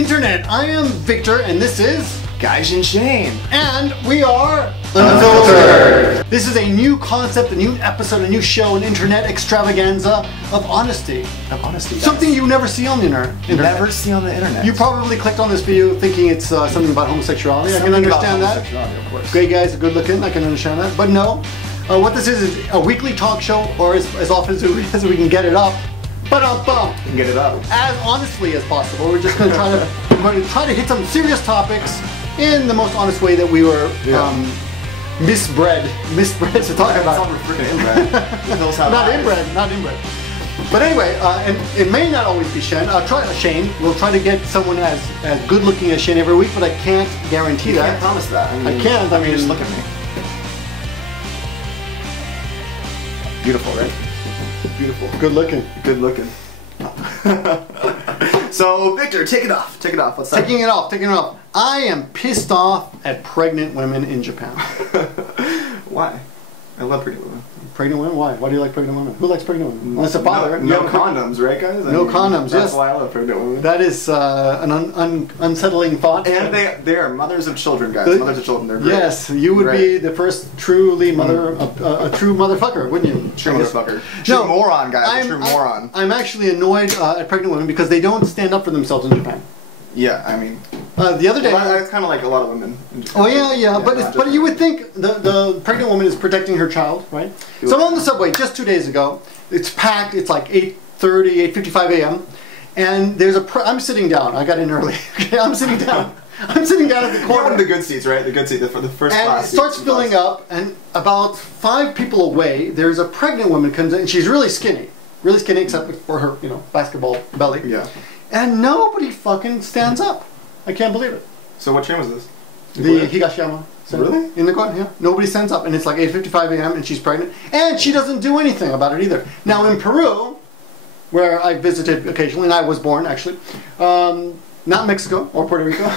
Internet. I am Victor, and this is Gaijin Shane. And we are Unfiltered. This is a new concept, a new episode, a new show, an internet extravaganza of honesty. Something you never see on the internet. Never see on the internet. You probably clicked on this video thinking it's something about homosexuality. I can understand that. Of course. Great guys are good looking. I can understand that. But no, what this is a weekly talk show, or as often as we can get it up. But can get it up as honestly as possible. We're just going to try to hit some serious topics in the most honest way that we were misbred to talk about. It's not freaking inbred. Not inbred. But anyway, and it may not always be Shane. Shane. We'll try to get someone as good looking as Shane every week, but I can't guarantee that. I can't promise that. I can't. I mean, just look at me. Beautiful, right? Beautiful. Good looking. Good looking. So, Victor, take it off. Take it off. What's that? Taking it off. I am pissed off at pregnant women in Japan. Why? I love pregnant women. Pregnant women? Why? Why do you like pregnant women? Who likes pregnant women? Unless a father. No condoms, right, guys? No condoms, That's why I love pregnant women. That is an unsettling thought. And they are mothers of children, guys. Mothers of children. They're great. Yes, you would be the first truly mother, a true motherfucker, wouldn't you? True motherfucker. True moron, guys. True moron. I'm actually annoyed at pregnant women because they don't stand up for themselves in Japan. Yeah, I mean, the other day, it's kind of like a lot of women in Japan. Oh yeah, but you would think the pregnant woman is protecting her child, right? So I'm on the subway just 2 days ago. It's packed. It's like 8:30, 8:55 a.m. And there's I'm sitting down. I got in early. Okay, I'm sitting down. I'm sitting down at the corner. One of the good seats, right? The good seat, the first and class. And it starts filling up, and about 5 people away, there's a pregnant woman comes in, and she's really skinny except for her, basketball belly. Yeah. And nobody fucking stands up. I can't believe it. So what train was this? The Higashiyama. Really? In the corner, yeah. Nobody stands up, and it's like 8:55 a.m. and she's pregnant, and she doesn't do anything about it either. Now in Peru, where I visited occasionally, and I was born actually, not Mexico or Puerto Rico,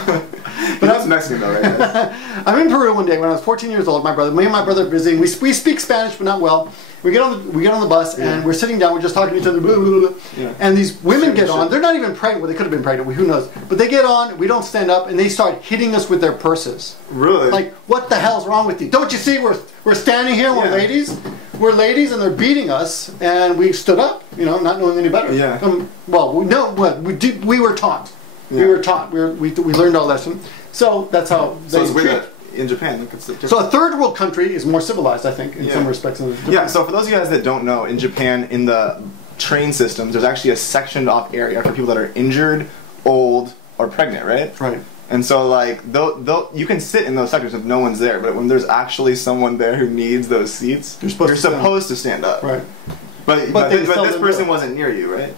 but that's Mexican though, right? I'm in Peru one day when I was 14 years old. Me and my brother are visiting. We speak Spanish, but not well. We get on the bus and we're sitting down. We're just talking to each other. Blah, blah, blah. Yeah. And these women get on. They're not even pregnant. Well, they could have been pregnant. Who knows? But they get on. We don't stand up, and they start hitting us with their purses. Really? Like, what the hell's wrong with you? Don't you see we're standing here? We're ladies. We're ladies, and they're beating us. And we stood up. Not knowing any better. Yeah. We were taught. Yeah. We were taught. We learned our lesson. So that's how they it's weird. In Japan, so a third world country is more civilized, I think, in some respects. Yeah, so for those of you guys that don't know, in Japan, in the train systems, there's actually a sectioned off area for people that are injured, old, or pregnant, right? Right. And so, like, you can sit in those sections if no one's there, but when there's actually someone there who needs those seats, you're supposed to stand up. Right. But this person wasn't near you, right?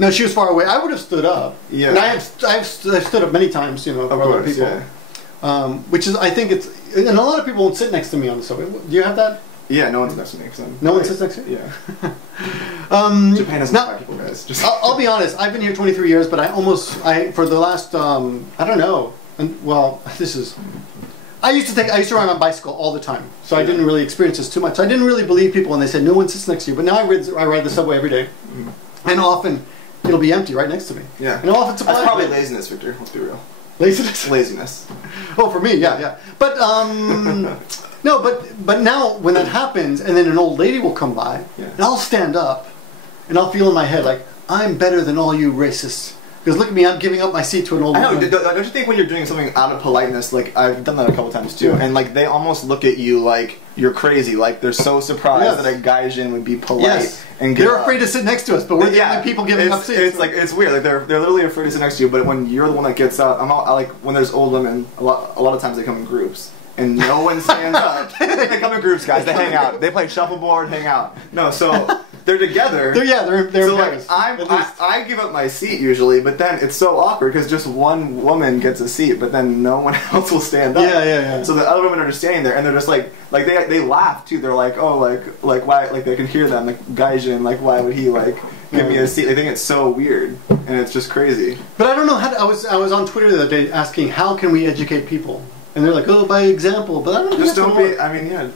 No, she was far away. I would have stood up. Yeah. And I've stood up many times, for other people. Yeah. Which is, I think and a lot of people won't sit next to me on the subway. Do you have that? Yeah, no one sits next to me. No one sits next to you? Yeah. Japan has not people, guys. I'll be honest, I've been here 23 years, but for the last, I don't know, I used to ride my bicycle all the time, so I didn't really experience this too much. I didn't really believe people when they said no one sits next to you, but now I ride the subway every day, and often it'll be empty right next to me. Yeah. And often that's probably laziness, Victor. Let's be real. Laziness. Oh, for me, yeah. But no, but now when that happens, and then an old lady will come by, and I'll stand up, and I'll feel in my head like I'm better than all you racists. Because look at me, I'm giving up my seat to an old woman. Don't you think when you're doing something out of politeness, like I've done that a couple times too, and like they almost look at you like you're crazy, like they're so surprised that a gaijin would be polite and they're afraid to sit next to us, but we're the only people giving up seats. It's weird. Like they're literally afraid to sit next to you, but when you're the one that gets out, like when there's old women, a lot of times they come in groups. And no one stands up. They come in groups, guys. They hang out. They play shuffleboard, hang out. No, so they're together. They're so like I give up my seat usually, but then it's so awkward because just one woman gets a seat, but then no one else will stand up. Yeah. So the other women are just standing there, and they're just like they laugh too. They're like, oh, like why? Like they can hear them, like gaijin, like why would he like give me a seat? They think it's so weird, and it's just crazy. But I don't know how. I was on Twitter the other day asking how can we educate people. And they're like, oh, by example, but I don't know. Just don't be. I mean, yeah.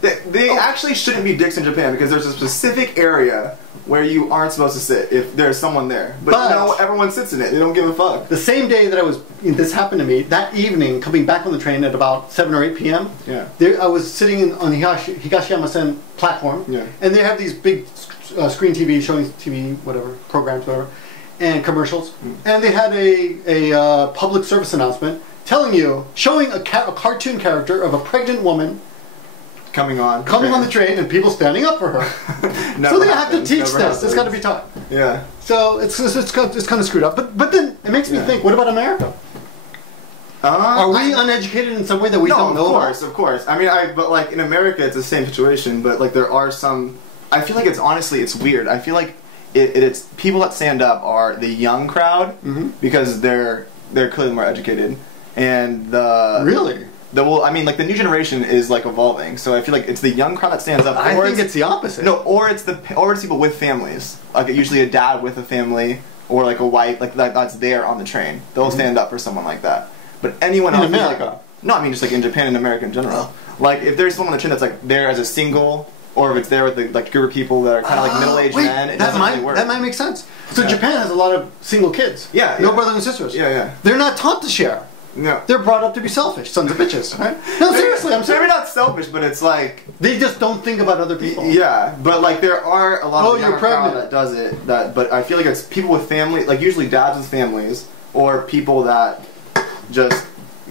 They actually shouldn't be dicks in Japan because there's a specific area where you aren't supposed to sit if there's someone there. But you know, everyone sits in it. They don't give a fuck. The same day that this happened to me, that evening, coming back on the train at about 7 or 8 p.m., I was sitting on the Higashiyama-sen platform, and they have these big screen TV showing TV, whatever, programs, whatever, and commercials. And they had a public service announcement showing a cartoon character of a pregnant woman coming on the train and people standing up for her. So they have to teach this. It's got to be taught. Yeah. So it's kind of screwed up. But then it makes me think, what about America? Are we uneducated in some way that we don't know? Of course. I mean, but like in America, it's the same situation. But like there are some. I feel like it's weird. I feel like it's people that stand up are the young crowd because they're clearly more educated, and I mean, like the new generation is like evolving, so I feel like it's the young crowd that stands up. I think it's the opposite. No, or it's people with families, like usually a dad with a family, or like a wife, like that's there on the train. They'll stand up for someone like that. But anyone else in America? Like, no, I mean just like in Japan and America in general. Like if there's someone on the train that's like there as a single, or if it's there with the like group of people that are kind of like middle-aged men, it doesn't really work. That might make sense. So Japan has a lot of single kids. No brothers and sisters. They're not taught to share. No. They're brought up to be selfish, sons of bitches, right? No, seriously, I'm sorry. Maybe not selfish, but it's like they just don't think about other people. Yeah, but like there are a lot of young crowd that does it. But I feel like it's people with family, like usually dads with families, or people that just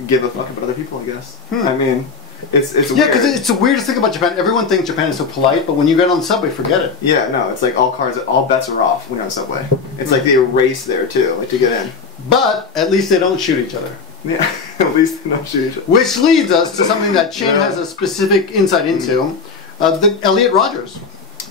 give a fuck about other people. I guess. I mean, it's weird. Yeah, because it's the weirdest thing about Japan. Everyone thinks Japan is so polite, but when you get on the subway, forget it. Yeah, no, it's like all bets are off when you're on the subway. It's like they erase there too, like to get in. But at least they don't shoot each other. Yeah, at least they don't shoot each other. Which leads us to something that Shane has a specific insight into, the Elliot Rodgers.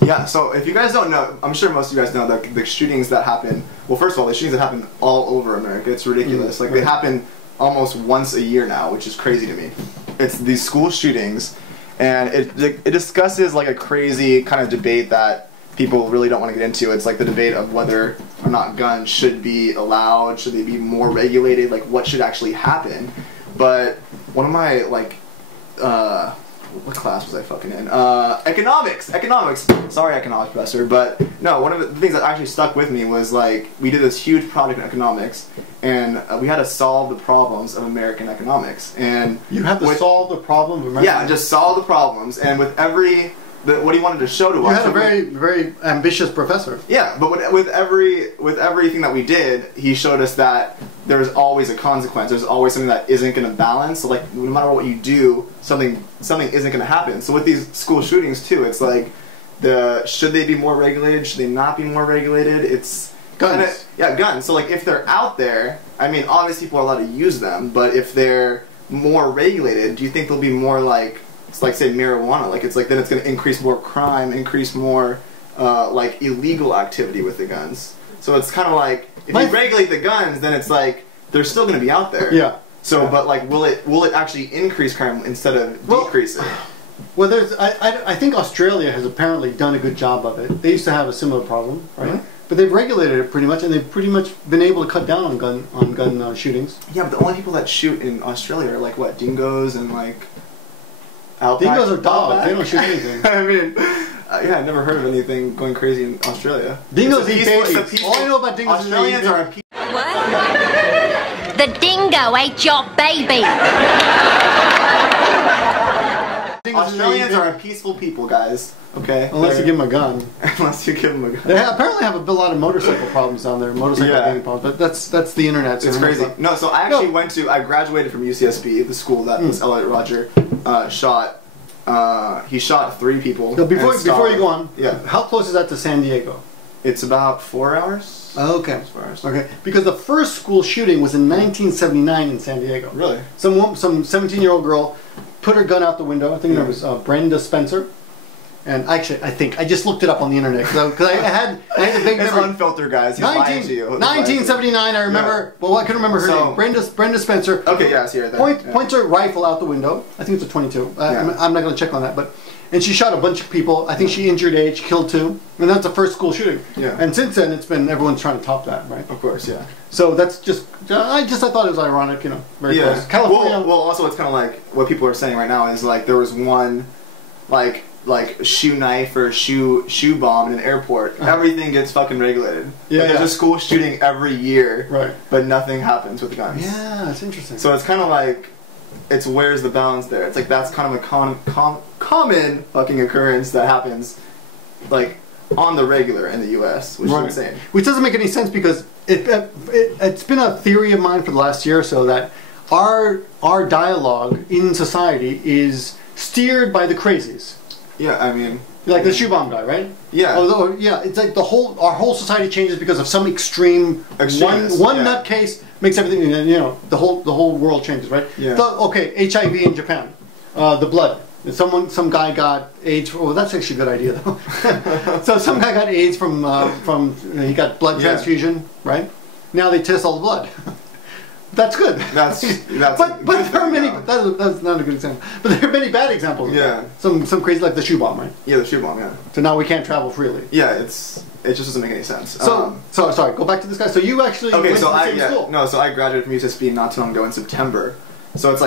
Yeah, so if you guys don't know, I'm sure most of you guys know that the shootings that happen, well first of all, the shootings that happen all over America, it's ridiculous. Like they happen almost once a year now, which is crazy to me. It's these school shootings, and it discusses like a crazy kind of debate that people really don't want to get into. It's like the debate of whether or not guns should be allowed, should they be more regulated, like what should actually happen. But one of my like what class was I fucking in? Economics. Sorry, economics professor, but no, one of the things that actually stuck with me was like we did this huge project in economics, and we had to solve the problems of American economics. And you have to solve the problem of American. Yeah, just solve the problems, and with what he wanted to show to us. You had a very, very ambitious professor. Yeah, but with everything that we did, he showed us that there's always a consequence. There's always something that isn't going to balance. So like, no matter what you do, something isn't going to happen. So with these school shootings too, it's like should they be more regulated? Should they not be more regulated? It's guns. Guns. So like, if they're out there, I mean, obviously people are allowed to use them, but if they're more regulated, do you think they'll be more like? It's like, say, marijuana. Like, it's like then it's going to increase more crime, increase more like illegal activity with the guns. So it's kind of like if you regulate the guns, then it's like they're still going to be out there. Yeah. So, but like, will it actually increase crime instead of decrease it? Well, I think Australia has apparently done a good job of it. They used to have a similar problem, right? But they've regulated it pretty much, and they've pretty much been able to cut down on gun shootings. Yeah, but the only people that shoot in Australia are like what, dingoes and like. Dingoes are dogs. They don't shoot anything. I mean, yeah, I've never heard of anything going crazy in Australia. Dingoes eat babies. All I know about dingoes Australians is are a What? The dingo ate your baby. Australians are a peaceful people, guys. Okay. Unless you give them a gun. Unless you give them a gun. They apparently have a lot of motorcycle problems down there. Motorcycle gang problems. But that's the internet. So it's crazy. No, so I actually I graduated from UCSB, the school that this Elliot Rodger shot. He shot 3 people. So before you go on, yeah. How close is that to San Diego? It's about 4 hours. Oh, okay. 4 hours. Okay. Because the first school shooting was in 1979 in San Diego. Really? Some 17-year-old girl put her gun out the window. I think her name was Brenda Spencer. And actually, I just looked it up on the internet because I had a big memory. Unfiltered, guys. He's lying to you. 1979. I remember. Yeah. Well, I couldn't remember her name. Brenda Spencer. Okay, yeah, I see her there. Points her rifle out the window. I think it's a .22. I'm not going to check on that, and she shot a bunch of people. I think she injured 8, she killed 2, and that's the first school shooting. Yeah. And since then, everyone's trying to top that, right? Of course, yeah. So that's just I thought it was ironic, very close. California. Well, also it's kind of like what people are saying right now is like there was one like shoe knife or shoe bomb in an airport, everything gets fucking regulated. Yeah, like, there's a school shooting every year, right? But nothing happens with guns. Yeah, that's interesting. So it's kind of like, it's where's the balance there? It's like that's kind of a common fucking occurrence that happens, like on the regular in the U.S., which is insane. Which doesn't make any sense because it's been a theory of mine for the last year or so that our dialogue in society is steered by the crazies. Yeah, I mean, like the shoe bomb guy, right? Yeah. Although, yeah, it's like our whole society changes because of some extreme one nutcase makes everything. You know, the whole world changes, right? Yeah. Okay, HIV in Japan, the blood. Some guy got AIDS. Oh, that's actually a good idea though. So some guy got AIDS from he got blood transfusion, right? Now they test all the blood. That's good. That's but there are many. That's not a good example. But there are many bad examples. Yeah. Some crazy, like the shoe bomb, right? Yeah, the shoe bomb. Yeah. So now we can't travel freely. Yeah, it just doesn't make any sense. So sorry. Go back to this guy. So you actually went to the same school. So I graduated from USSB not too long ago in September. So it's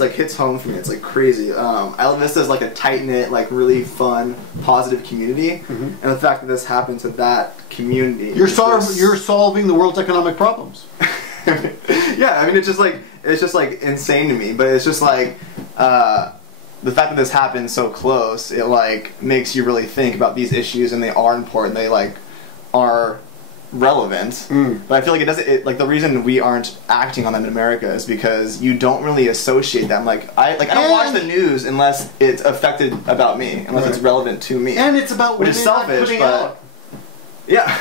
like hits home for me. It's like crazy. Isla Vista is like a tight knit, like really fun, positive community, and the fact that this happened to that community. You're solving the world's economic problems. Yeah, I mean it's just like insane to me. But it's just like the fact that this happened so close. It like makes you really think about these issues, and they are important. They like are relevant, but I feel like it doesn't. Like the reason we aren't acting on them in America is because you don't really associate them. I don't watch the news unless it's affected about me, unless it's relevant to me. And it's about which is selfish, but out. Yeah.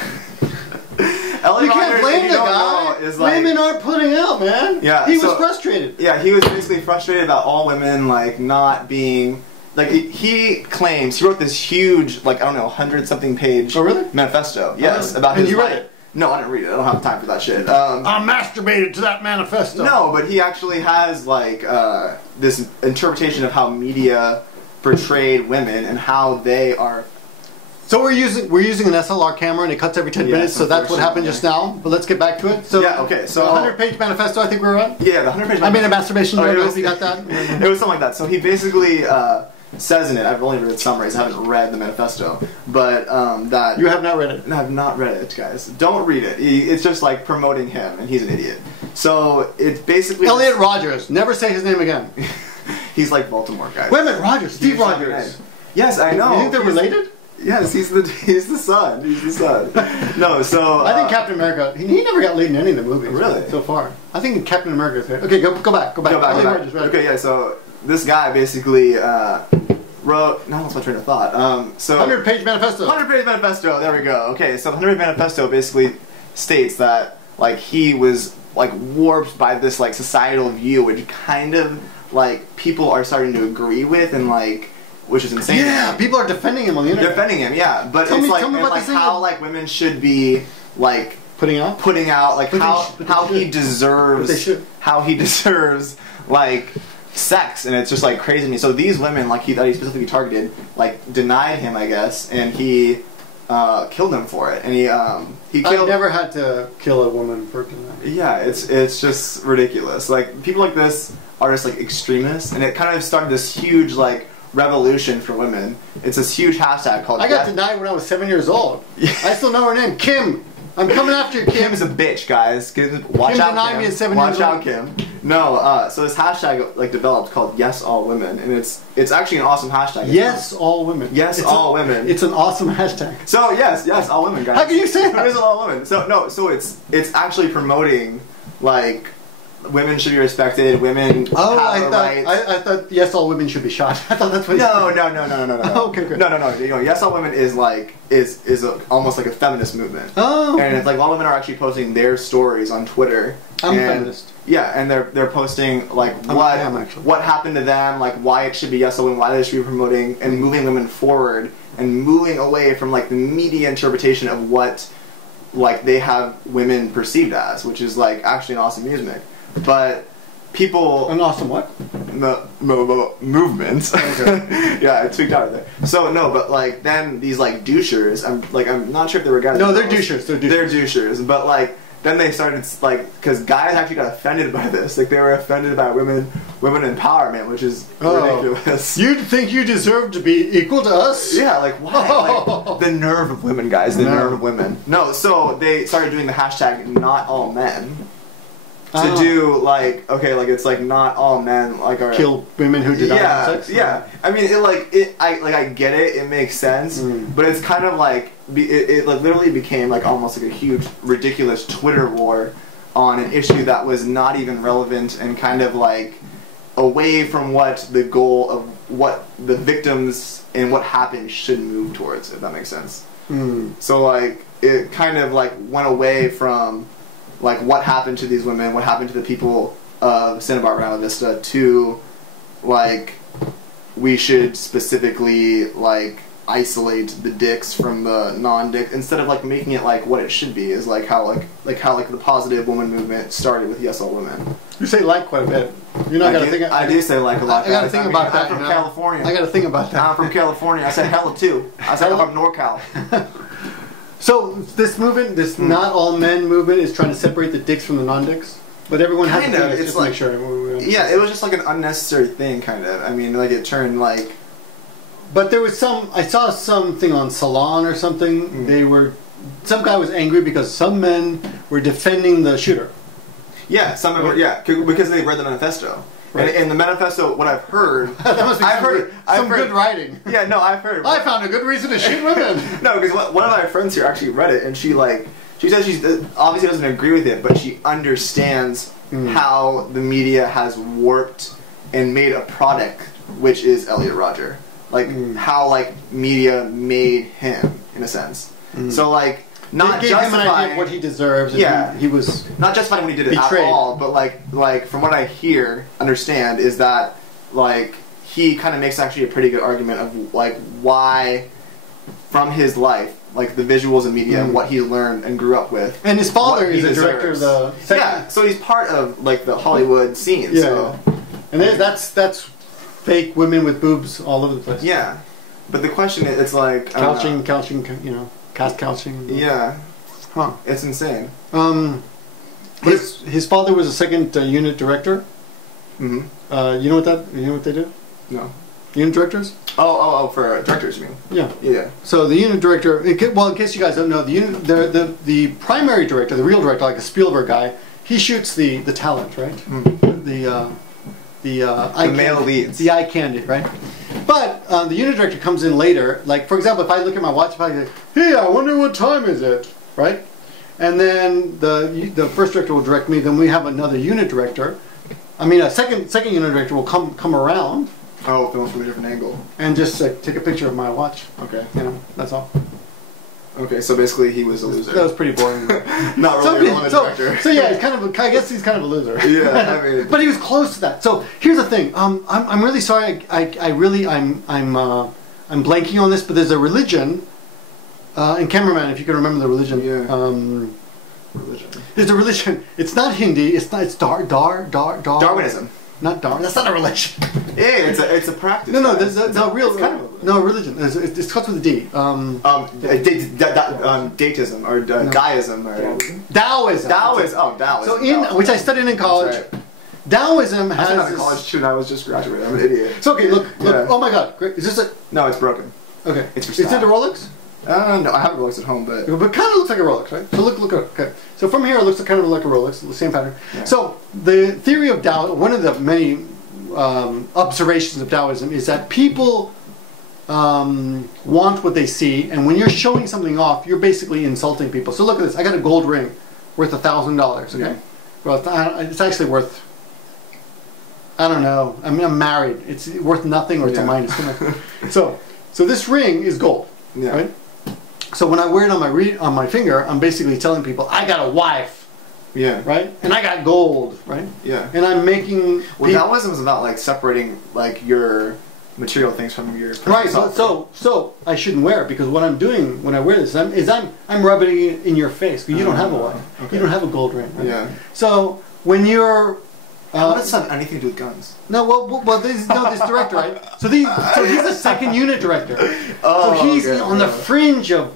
You can't blame the guy. Women aren't putting out, man. Yeah, he was frustrated. Yeah, he was basically frustrated about all women like not being. Like he claims he wrote this huge, like I don't know, 100-something page manifesto. Yes, about his. And you read it? No, I didn't read it. I don't have time for that shit. I masturbated to that manifesto. No, but he actually has like this interpretation of how media portrayed women and how they are. So we're using an SLR camera and it cuts every 10 minutes. So that's what happened just now. But let's get back to it. So yeah, okay. So 100-page manifesto. I think we're on. Yeah, the 100-page. manifesto. I made a masturbation. I hope you got that. It was something like that. So he basically. Says in it, I've only read summaries, I haven't read the manifesto, but that... You have not read it? No, I have not read it, guys. Don't read it. It's just like promoting him, and he's an idiot. So, it's basically... Elliot Rodgers. Never say his name again. He's like Baltimore, guys. Wait a minute, Rodgers. Steve Rodgers. Yes, I know. You think they're related? Yes, he's the son. He's the son. No, so... I think Captain America... He never got laid in any of the movies. Really? So far. I think Captain America's... Okay, go back. Rodgers, okay, yeah, so... This guy basically wrote... No, that's my train of thought. 100-page manifesto. 100-page manifesto. There we go. Okay, so the 100-page manifesto basically states that like he was like warped by this like societal view, which kind of like people are starting to agree with, and like which is insane. Yeah, people are defending him on the internet. Defending him, yeah. But tell it's me like how of... like women should be like putting out like how he deserves like sex, and it's just like crazy to me. So these women that he specifically targeted like denied him, I guess, and he killed them for it. And he killed. I've never had to kill a woman for doing that. Yeah, it's just ridiculous. Like people like this are just like extremists, and it kind of started this huge like revolution for women. It's this huge hashtag called. I got denied when I was 7 years old. Yeah. I still know her name, Kim. I'm coming after you, Kim. Kim's a bitch, guys. Watch Kim out, denied Kim. me at 7 years old. Watch out, Kim. No, so this hashtag like developed called Yes All Women, and it's actually an awesome hashtag. Yes All Women. Yes All Women. It's an awesome hashtag. So yes all women, guys. How can you say that? It is all women. So no, so it's actually promoting like women should be respected. Women have rights. I thought yes, all women should be shot. I thought that's what. No. Okay, good. No. You know, yes, all women is like almost like a feminist movement. Oh. And it's like a lot of women are actually posting their stories on Twitter. I'm a feminist. Yeah, and they're posting like what happened to them, like why it should be yes, all women, why they should be promoting and moving women forward and moving away from like the media interpretation of what like they have women perceived as, which is like actually an awesome movement. But people... An awesome what? Movement. Okay. Yeah, I tweaked out of there. So, no, but, like, then these, like, douchers, I'm not sure if they were guys... No, they're douchers. They're douchers. But, like, then they started like, because guys actually got offended by this. Like they were offended by women empowerment, which is ridiculous. You think you deserve to be equal to us? Yeah, like why? Like, the nerve of women, guys. The nerve of women. No, so they started doing the hashtag not all men. To do like, okay, like it's like not all men like are kill women who deny sex. Yeah, I mean I get it. It makes sense, but it's kind of like it like literally became like almost like a huge ridiculous Twitter war on an issue that was not even relevant and kind of like away from what the goal of what the victims and what happened should move towards. If that makes sense. So like it kind of like went away from like what happened to these women, what happened to the people of Santa Barbara and Isla Vista, to like we should specifically like isolate the dicks from the non-dick instead of like making it like what it should be is like how the positive woman movement started with Yes All Women. You say like quite a bit. You know, I do say like a lot. I got to think about that. I'm from California. I got to think about that. I'm from California. I said hella too. I said I'm from NorCal. So this movement, this not all men movement, is trying to separate the dicks from the non-dicks, but everyone has kind of. It's like yeah, it was just like an unnecessary thing, kind of. I mean, like it turned like. But there was I saw something on Salon or something. Some guy was angry because some men were defending the shooter. Yeah, some men were. Yeah, because they read the manifesto. Right. And in the manifesto, what I've heard, that must be some good writing. Yeah, no, I've heard. I found a good reason to shoot women. No, because one of my friends here actually read it, and she says she obviously doesn't agree with it, but she understands how the media has warped and made a product, which is Elliot Rodger, like how like media made him in a sense. So like. Not gave him an idea of what he deserves. Yeah, he was not justifying when he did it betrayed. At all, but like from what I understand is that like he kind of makes actually a pretty good argument of like why from his life, like the visuals and media and what he learned and grew up with. And his father is the director of the second. Yeah, so he's part of like the Hollywood scene. Yeah, so. And that's fake women with boobs all over the place. Yeah, but the question is, it's like couching, you know. Cast couching. Yeah. Huh. It's insane. His father was a second unit director. You know what they do? No. Unit directors? Oh, for directors, you mean? Yeah. Yeah. So the unit director, well, in case you guys don't know, the primary director, the real director, like a Spielberg guy, he shoots the talent, right? The male leads. The eye candy, right? But the unit director comes in later. Like, for example, if I look at my watch, if I say, hey, I wonder what time is it, right? And then the first director will direct me. Then we have another unit director. I mean, a second unit director will come around. Oh, film from a different angle. And just take a picture of my watch. Okay. You know, that's all. Okay, so basically he was a loser. That was pretty boring. Not really a director. So yeah, I guess he's kind of a loser. Yeah, I mean. But he was close to that. So here's the thing. I'm really sorry. I'm blanking on this, but there's a religion. And cameraman, if you can remember the religion. Yeah. Religion. There's a religion. It's not Hindi. It's Darwinism. Not Darwin. That's not a religion. Yeah, it's a practice. No, religion. It starts with a D. Datism or Guyism or Taoism. Taoism. Oh, Taoism. So which I studied in college. Right. Taoism has. I studied in college too, and I was just graduating. I'm an idiot. It's okay. Look. Yeah. Oh my God. Great. Is this a? No, it's broken. Okay. It's for style. Is it a Rolex? No, I have a Rolex at home, but kind of looks like a Rolex, right? So look. Okay. So from here, it looks kind of like a Rolex, the same pattern. Yeah. So the theory of Tao, one of the many observations of Taoism is that people want what they see, and when you're showing something off, you're basically insulting people. So look at this. I got a gold ring worth $1,000. Okay. Yeah. Well, it's actually worth. I don't know. I mean, I'm married. It's worth nothing, or it's a minus. So this ring is gold. Yeah. Right. So when I wear it on my finger, I'm basically telling people I got a wife. Yeah. Right. And I got gold. Right. Yeah. And I'm making. Well, Taoism is about like separating like your material things from your. Right. So I shouldn't wear it because what I'm doing when I wear this is I'm rubbing it in your face. You don't have a wife. Okay. You don't have a gold ring. Right? Yeah. So when you're. How does that have anything to do with guns? No, this director, right? So he's the second unit director. So he's on the fringe of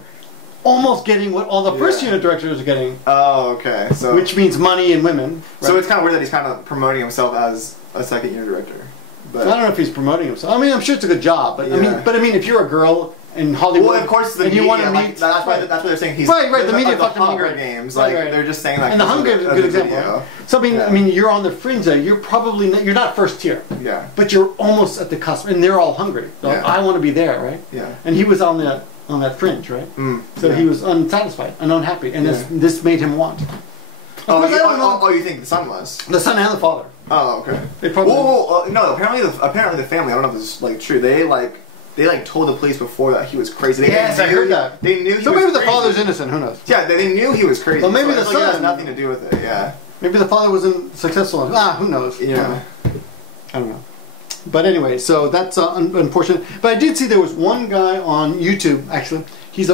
almost getting what all the first unit directors are getting. Oh, okay. So which means money and women. Right? So it's kind of weird that he's kind of promoting himself as a second unit director. But I don't know if he's promoting himself. I mean, I'm sure it's a good job, but I mean, if you're a girl in Hollywood, well, of course, the media, you want to meet, that's why they're saying he's right. The media the fucking Hunger Games, like they're just saying like. And the Hunger Games is a good example. So I mean, you're on the fringe there. You're probably you're not first tier. Yeah. But you're almost at the cusp, and they're all hungry. So I want to be there, right? Yeah. And he was on that fringe, right? So he was unsatisfied and unhappy, and this made him want. Oh, you think the son was? The son and the father. Oh, okay. They probably. No. Apparently the family. I don't know if this is like true. They told the police before that he was crazy. Yes, I heard that. They knew he was so maybe crazy. the father's innocent. Who knows? Yeah, they knew he was crazy. Well, maybe so the son has nothing to do with it. Yeah. Maybe the father wasn't successful. Who knows? Yeah. I don't know. But anyway, so that's unfortunate. But I did see there was one guy on YouTube. Actually,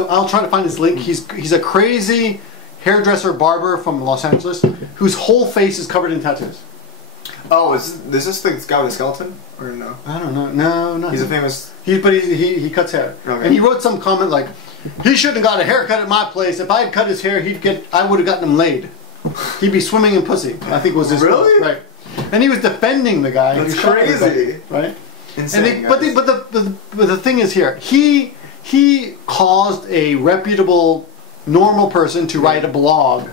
I'll try to find his link. He's a crazy hairdresser barber from Los Angeles whose whole face is covered in tattoos. Oh, is this the guy with a skeleton or no? I don't know. No, not he's him. a famous. He cuts hair, and he wrote some comment like, "He shouldn't have got a haircut at my place. If I had cut his hair, I would have gotten him laid. He'd be swimming in pussy." I think was his really quote. Right. And he was defending the guy. That's crazy, right? Insane. But the thing is here, he caused a reputable, normal person to write a blog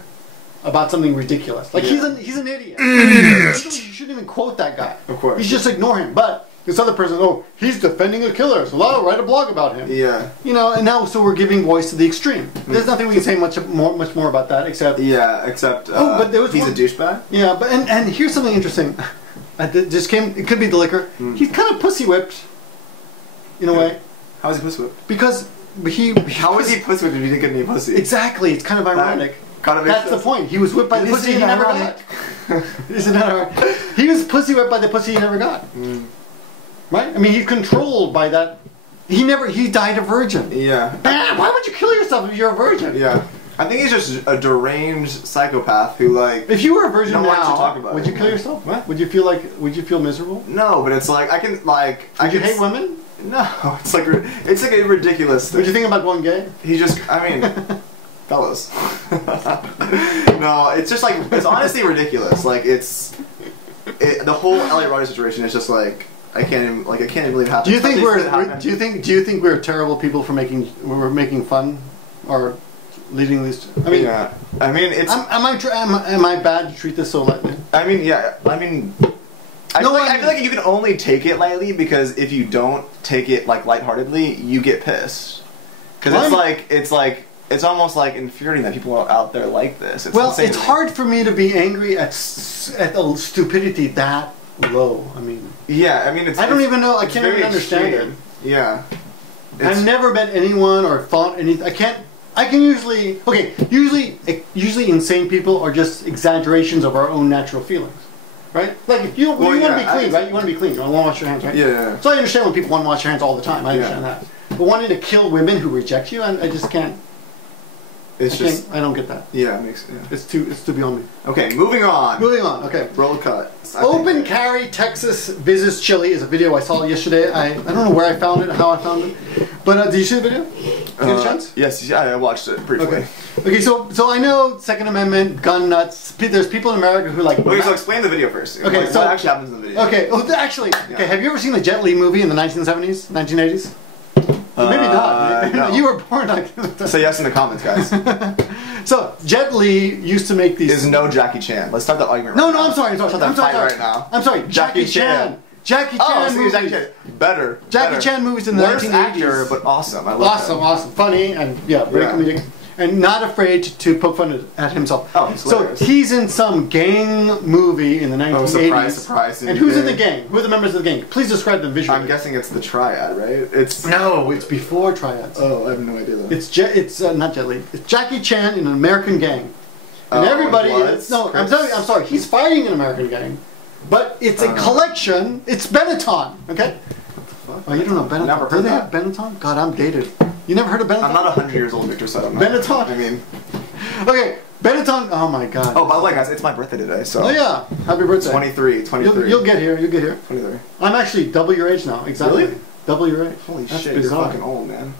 about something ridiculous. Like he's an idiot. You shouldn't even quote that guy. Of course. You should just ignore him. But this other person, he's defending a killer, so I'll write a blog about him. Yeah. You know, and now so we're giving voice to the extreme. There's nothing we can say much more about that except. Yeah, except. But there was he's a douchebag. Yeah, but and here's something interesting. Just came. It could be the liquor. He's kind of pussy whipped. In a way. How is he pussy whipped? Because How is he pussy whipped if he didn't get any pussy? Exactly. It's kind of ironic. That's the point. He was whipped by the pussy he never got. Isn't that ironic? He was pussy whipped by the pussy he never got. Right? I mean, he's controlled by that. He died a virgin. Yeah. Why would you kill yourself if you're a virgin? Yeah. I think he's just a deranged psychopath who If you were a virgin now, talk about would you kill yourself? What? Would you feel miserable? No, but it's like Would you hate women? No, it's like a ridiculous thing. Would you think about going gay? Fellas. No, it's just like it's honestly ridiculous. Like the whole Elliot Rodger situation is just like I can't even believe it happened. Do you think we're terrible people for making fun or leading these? I mean, yeah. I mean, it's. Am I bad to treat this so lightly? I mean, yeah. I mean. I feel like you can only take it lightly because if you don't take it like lightheartedly, you get pissed. Because it's almost like infuriating that people are out there like this. It's hard for me to be angry at the stupidity that low. I mean, yeah. I mean, I don't even know. I can't even understand it. Yeah. I've never met anyone or thought anything. I can usually insane people are just exaggerations of our own natural feelings. Right? Like, you want to be clean, right? You want to be clean. You want to wash your hands, right? Yeah. So I understand when people want to wash their hands all the time. I understand that. But wanting to kill women who reject you, I just can't. I don't get that. Yeah, It's too beyond me. Okay, moving on. Okay. Roll cut. Open Carry Texas visits Chile is a video I saw yesterday. I don't know where I found it, how I found it. But did you see the video? Did you get a chance? Yes, I watched it briefly. Okay, so I know Second Amendment, gun nuts. There's people in America who like. Okay, so explain the video first. Okay, what actually happens in the video? Okay, okay. Have you ever seen the Jet Li movie in the 1970s, 1980s? Maybe not. No. You were born like. Say yes in the comments, guys. So Jet Li used to make these. Is no Jackie Chan. Let's start the argument. No, I'm sorry. Right now. I'm sorry. Jackie Chan. Jackie Chan movies. Better. Jackie Chan movies in the 1980s. Actor, but awesome. I love him. Awesome, funny, and very comedic. And not afraid to poke fun at himself. Oh, he's hilarious. So he's in some gang movie in the 1980s. Oh, surprise. And who's in the gang? Who are the members of the gang? Please describe them visually. I'm guessing it's the Triad, right? No, it's before Triads. Oh, I have no idea though. It's not Jet Li. It's Jackie Chan in an American gang. And everybody is... No, I'm sorry. He's fighting an American gang. But it's a collection. It's Benetton, okay? Oh, you don't know Benetton? Never heard Do they have Benetton? God, I'm dated. You never heard of Benetton? I'm not 100 years old, Victor, so I don't know. Benetton? I mean... Okay, Benetton... Oh, my God. Oh, by the way, guys, it's my birthday today, so... Oh, yeah. Happy birthday. 23. You'll get here. 23. I'm actually double your age now. Exactly. Really? Double your age. Holy That's shit, bizarre. you're fucking old, man.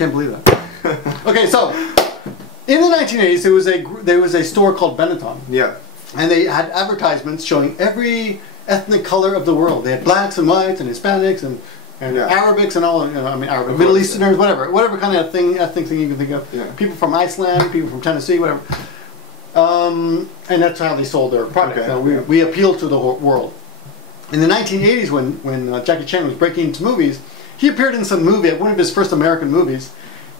can't believe that. Okay, so in the 1980s, there was a store called Benetton. Yeah. And they had advertisements showing every ethnic color of the world. They had blacks and whites and Hispanics and Arabics and all. You know, I mean, Arabic, Middle Easterners, whatever kind of ethnic thing you can think of. Yeah. People from Iceland, people from Tennessee, whatever. And that's how they sold their product. Okay. So we appealed to the whole world. In the 1980s, when Jackie Chan was breaking into movies, he appeared in some movie, one of his first American movies.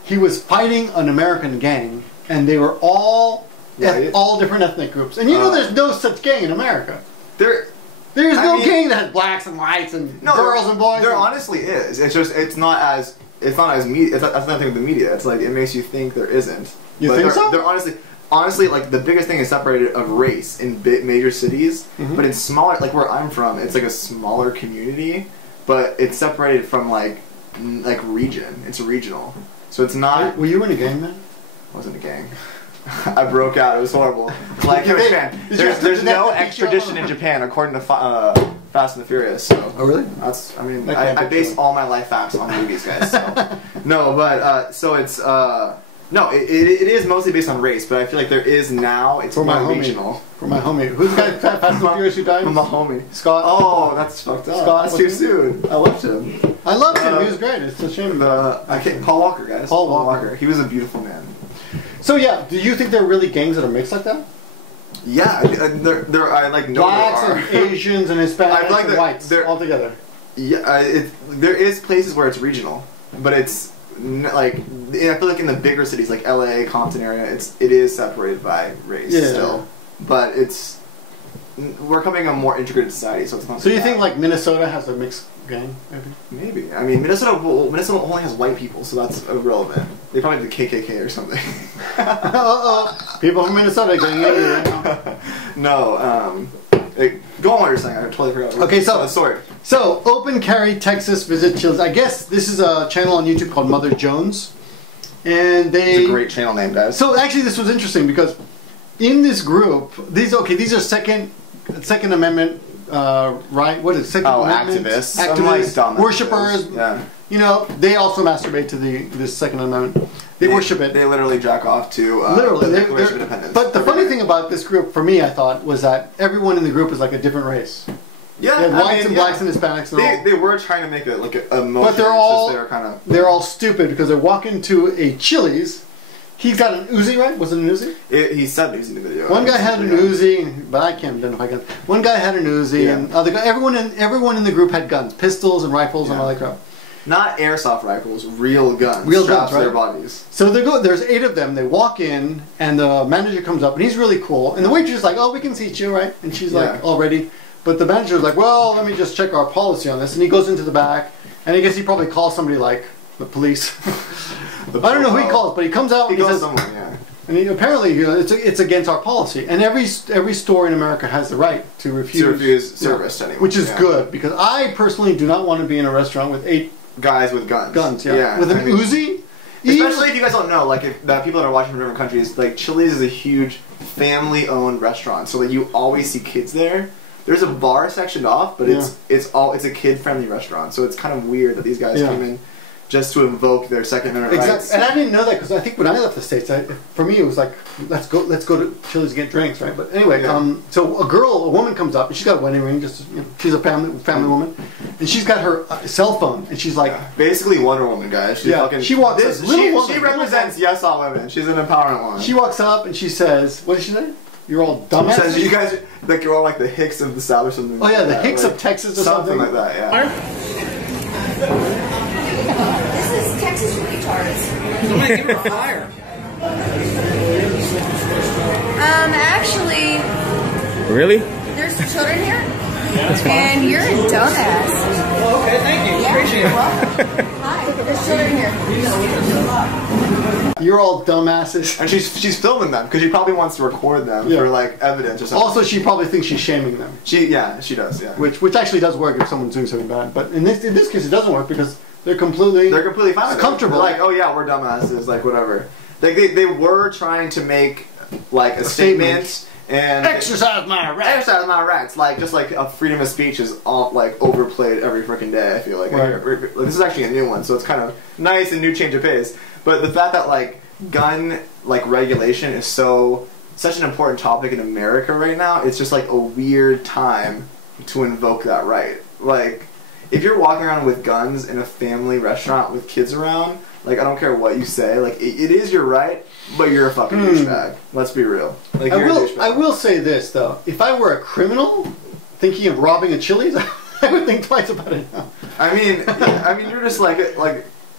He was fighting an American gang, and they were all different ethnic groups. And you know, there's no such gang in America. There's no gang that has blacks and whites and girls and boys. There honestly is. It's just it's not as media. That's nothing with the media. It's like it makes you think there isn't. You think so? They're honestly, like the biggest thing is separated of race in major cities, but in smaller, like where I'm from, it's like a smaller community, but it's separated from like region. It's regional, so it's not. Were you in a gang then? I wasn't a gang. I broke out. It was horrible. Like in Japan, there's no extradition in Japan according to Fast and the Furious. So. Oh really? That's. I mean, I base all my life facts on movies, guys. So. No, but so it's. No, it is mostly based on race, but I feel like there is now. It's more regional. For my homie, who's the guy Fast and Furious who died? For my homie, Scott. Oh, that's fucked up. Scott, that's too soon. I loved him. I loved him. He was great. It's a shame. Paul Walker, guys. Paul Walker. He was a beautiful man. So yeah, do you think there are really gangs that are mixed like that? Yeah, I like know blacks there are. and Asians and Hispanics and whites all together. Yeah, there is places where it's regional, but it's like I feel like in the bigger cities like LA, Compton area, it is separated by race still, but we're becoming a more integrated society, so it's not. So you think like Minnesota has a mixed gang, maybe? Maybe. I mean, Minnesota only has white people, so that's irrelevant. They probably have the KKK or something. People from Minnesota getting angry right now. No. Go on what you're saying. I totally forgot. Okay, so sorry. So Open Carry, Texas visit Chili's. I guess this is a channel on YouTube called Mother Jones, and it's a great channel name, guys. So actually, this was interesting because in this group, these are Second Amendment, right? What is Second Amendment? Activists, worshippers. Yeah. You know, they also masturbate to this Second Amendment. They worship it. They literally jack off to literally the Declaration of Independence. But the funny thing about this group, for me, I thought, was that everyone in the group is like a different race. Yeah, whites and blacks and Hispanics. And they were trying to make it like a motion. But they're all stupid because they walk into a Chili's. He's got an Uzi, right? Was it an Uzi? He said Uzi in the video. One guy had an Uzi, but I can't identify guns. One guy had an Uzi, and everyone in the group had guns, pistols and rifles and all that crap. Not airsoft rifles, real guns. Real guns, right? Their bodies. So there's 8 of them. They walk in, and the manager comes up, and he's really cool. And the waitress is like, "Oh, we can seat you, right?" And she's like, "All ready." But the manager's like, "Well, let me just check our policy on this." And he goes into the back, and I guess he probably calls somebody like the police. I don't know who he calls, but he comes out and he says, someone, yeah. And apparently, it's against our policy. And every store in America has the right to refuse service to anyone. Which is good, because I personally do not want to be in a restaurant with 8 guys with guns. With an Uzi? Especially if you guys don't know, like if the people that are watching from different countries, like Chili's is a huge family-owned restaurant, so like you always see kids there. There's a bar sectioned off, but it's a kid-friendly restaurant, so it's kind of weird that these guys came in just to invoke their Second Amendment rights. And I didn't know that because I think when I left the States, for me it was like, let's go to Chili's to get drinks, right? But anyway, so a woman comes up and she's got a wedding ring. She's a family woman, and she's got her cell phone, and she's like, basically Wonder Woman, guys. She walks. She represents yes all women. She's an empowerment woman. She walks up and she says, "What did she say? You're all dumbasses." She says, "You guys, like you're all like the Hicks of the South or something." Oh yeah, the Hicks of Texas or something like that. Yeah. This is Texas retards. I'm gonna give her a fire. Actually. Really? There's children here. And you're a dumbass. Oh, okay, thank you. Yeah, Appreciate you're welcome. Hi, there's children here. You're all dumbasses. And she's filming them because she probably wants to record them for like evidence or something. Also, she probably thinks she's shaming them. She does. Yeah. Which actually does work if someone's doing something bad. But in this case, it doesn't work because they're completely fine. Comfortable. They're like, oh yeah, we're dumbasses. Like whatever. They were trying to make like a statement. And exercise my rights. Exercise my rights. Like just like a freedom of speech is all like overplayed every freaking day. I feel like this is actually a new one, so it's kind of nice and new change of pace. But the fact that like gun like regulation is such an important topic in America right now, it's just like a weird time to invoke that right. Like, if you're walking around with guns in a family restaurant with kids around, like, I don't care what you say, like, it is your right, but you're a fucking douchebag. Let's be real. Like, I will say this, though. If I were a criminal thinking of robbing a Chili's, I would think twice about it now. I mean, you're just like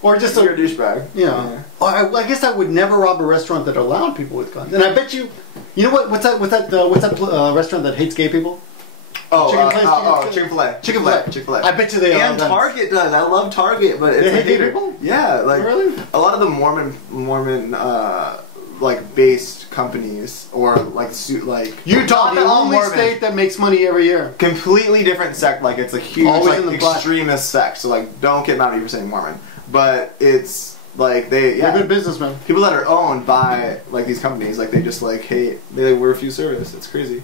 or just you're a douchebag. Yeah. I guess I would never rob a restaurant that allowed people with guns. And I bet you know what? What's that restaurant that hates gay people? Chick-fil-A. Chick-fil-A. I bet you they and Target does. I love Target, but it's they hate gay people. Yeah, like really? A lot of the Mormon like based companies or like Utah, the only state that makes money every year. Completely different sect. Like it's a huge Always like extremist sect. So like don't get mad at me for saying Mormon, but it's like they're good businessmen. People that are owned by like these companies, like they just like hate. They refuse service. It's crazy.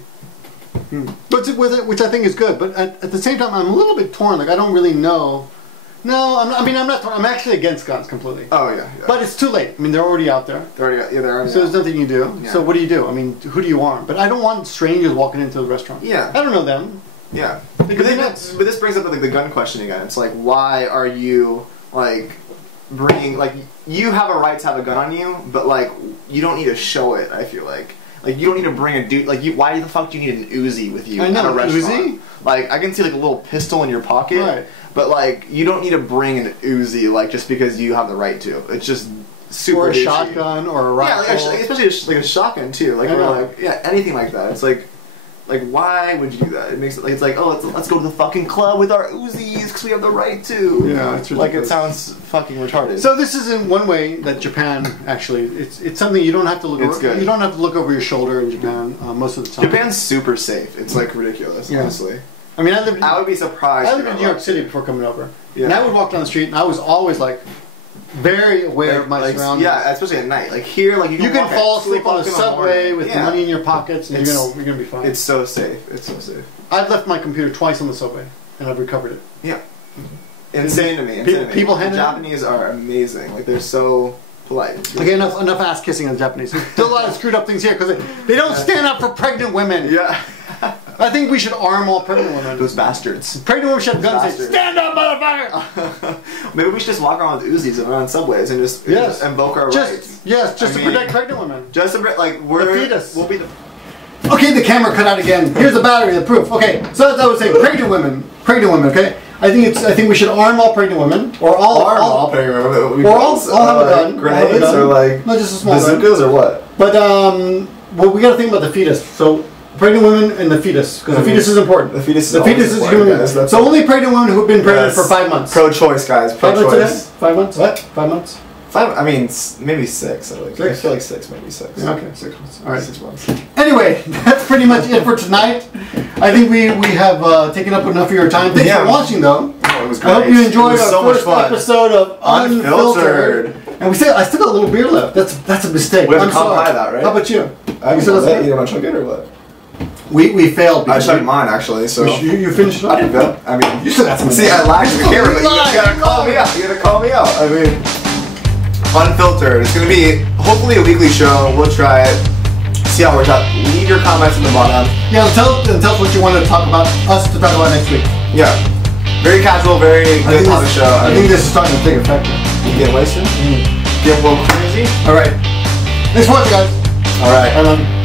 But with it, which I think is good. But at the same time, I'm a little bit torn. Like I don't really know. No, I'm not torn. I'm actually against guns completely. Oh yeah. But it's too late. I mean, they're already out there. They're already. So there's nothing you do. Yeah. So what do you do? I mean, who do you arm? But I don't want strangers walking into the restaurant. Yeah. I don't know them. Yeah. They could be nuts. But this brings up like the gun question again. It's like, why are you like bringing like you have a right to have a gun on you, but like you don't need to show it. I feel like you don't need to bring a dude. Like why the fuck do you need an Uzi with you at a restaurant? Uzi? Like I can see like a little pistol in your pocket. Right. But like you don't need to bring an Uzi like just because you have the right to. It's just super. Or a douchey. shotgun or a rifle. Yeah, like especially like a shotgun too. Like or like anything like that. It's like why would you do that? It makes it like it's like let's go to the fucking club with our Uzis because we have the right to. Yeah, it's ridiculous. Like it sounds fucking retarded. So this is in one way that Japan actually it's something you don't have to look. It's over. good. You don't have to look over your shoulder in Japan most of the time. Japan's super safe. It's like ridiculous, honestly. I mean, I would be surprised. I lived in New York City before coming over, yeah. And I would walk down the street, and I was always like very aware of my surroundings. Yeah, especially at night. Like here, like you can fall asleep on the subway with money in your pockets, and you're gonna be fine. It's so safe. It's so safe. I've left my computer twice on the subway, and I've recovered it. Yeah, insane to me. People the Japanese are amazing. Like they're so polite. Okay, enough ass kissing on the Japanese. Still a lot of screwed up things here because they don't stand up for pregnant women. Yeah. I think we should arm all pregnant women. Those bastards. Pregnant women should have guns and say, stand up, motherfucker! Maybe we should just walk around with Uzis around subways and just invoke our rights. Yes, just to protect pregnant women. Just to like we're the fetus. We'll be the. Okay, the camera cut out again. Here's the battery, the proof. Okay, so as I was saying, pregnant women. Okay, I think we should arm all pregnant women, or all pregnant women, or all have a gun. Grenades or like not just a small bazookas or what? But well, we got to think about the fetus. So. Pregnant women and the fetus, because the fetus is important. The fetus is human. Guys, so only pregnant women who've been pregnant for 5 months. Pro-choice, guys. Pro-choice. 5 months? What? 5 months? 5. I mean, maybe 6. I feel like 6, maybe 6. Yeah, okay, 6 months. All right, 6 months. Anyway, that's pretty much it for tonight. I think we have taken up enough of your time. Thanks for watching, though. Oh, it was great. I hope you enjoyed our first fun. episode of Unfiltered. And I still got a little beer left. That's a mistake. We have to comply that, right? How about you? You want to chug it or what? We failed. I chugged mine actually, so you finished it. I didn't fail. I mean, you still got some. See, I lied to the camera, but you gotta call me out. You gotta call me out. I mean, Unfiltered. It's gonna be hopefully a weekly show. We'll try it. See how it works out. Leave your comments in the bottom. Yeah, tell us what you want to talk about. Us to talk about next week. Yeah, very casual, very good topic show. I think this is starting to take effect. You getting wasted? Getting a little crazy. All right. Thanks for watching, guys. All right. Bye.